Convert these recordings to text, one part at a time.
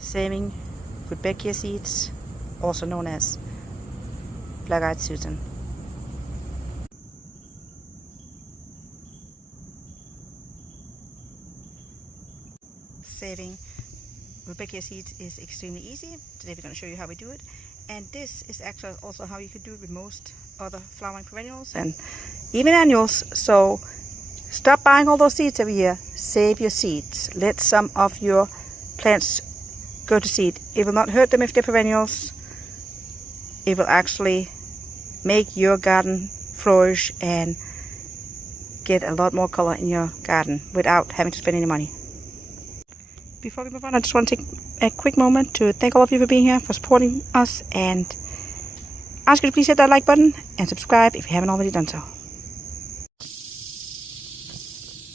saving Rudbeckia seeds, also known as black-eyed Susan. Saving Rubeckia seeds is extremely easy. Today we're going to show you how we do it, and this is actually also how you can do it with most other flowering perennials and even annuals. So stop buying all those seeds every year. Save your seeds. Let some of your plants go to seed. It will not hurt them if they're perennials. It will actually make your garden flourish and get a lot more color in your garden without having to spend any money. Before we move on, I just want to take a quick moment to thank all of you for being here, for supporting us, and ask you to please hit that like button and subscribe if you haven't already done so.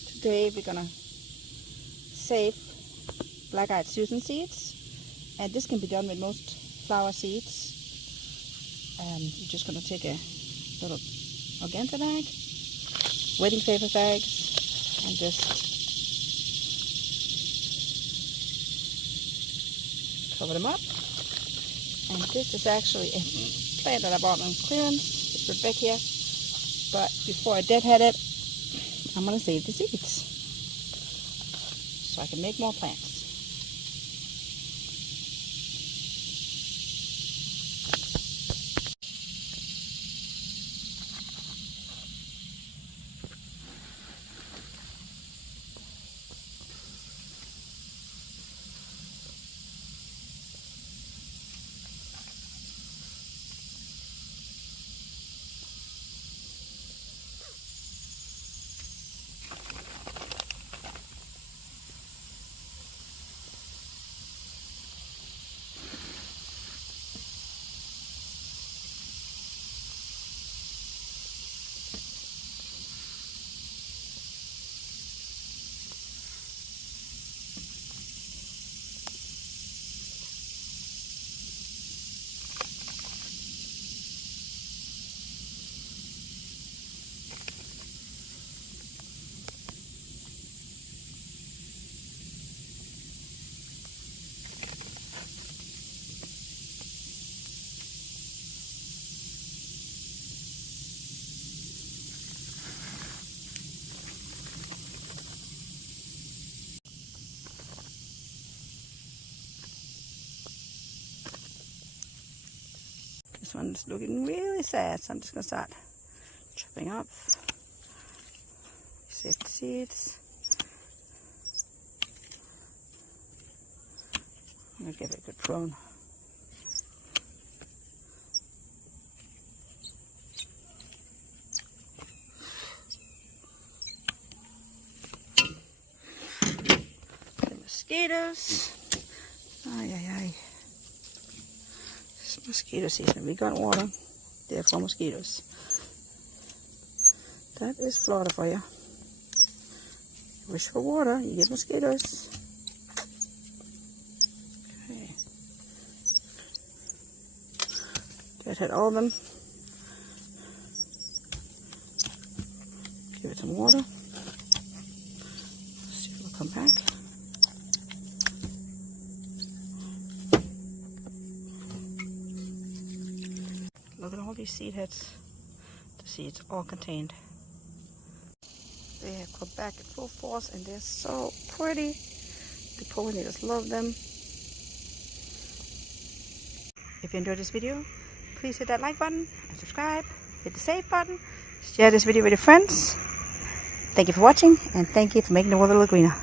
Today we're gonna save black-eyed Susan seeds, and this can be done with most flower seeds. You're just gonna take a little organza bag, wedding paper bags, and just cover them up. And this is actually a plant that I bought on clearance. It's Rubeckia, but before I deadhead it, I'm going to save the seeds so I can make more plants. This one's looking really sad, so I'm just going to start chopping up. Save the seeds. I'm going to give it a good prune. The mosquitoes. Ay, ay, ay. Mosquito season. We got water, therefore mosquitoes. That is Florida for you. Wish for water, you get mosquitoes. Okay. That had all of them. Give it some water. See if it'll come back. Look at all these seed heads. The seeds all contained. They have come back in full force and they're so pretty. The pollinators love them. If you enjoyed this video, please hit that like button and subscribe. Hit the save button. Share this video with your friends. Thank you for watching, and thank you for making the world a little greener.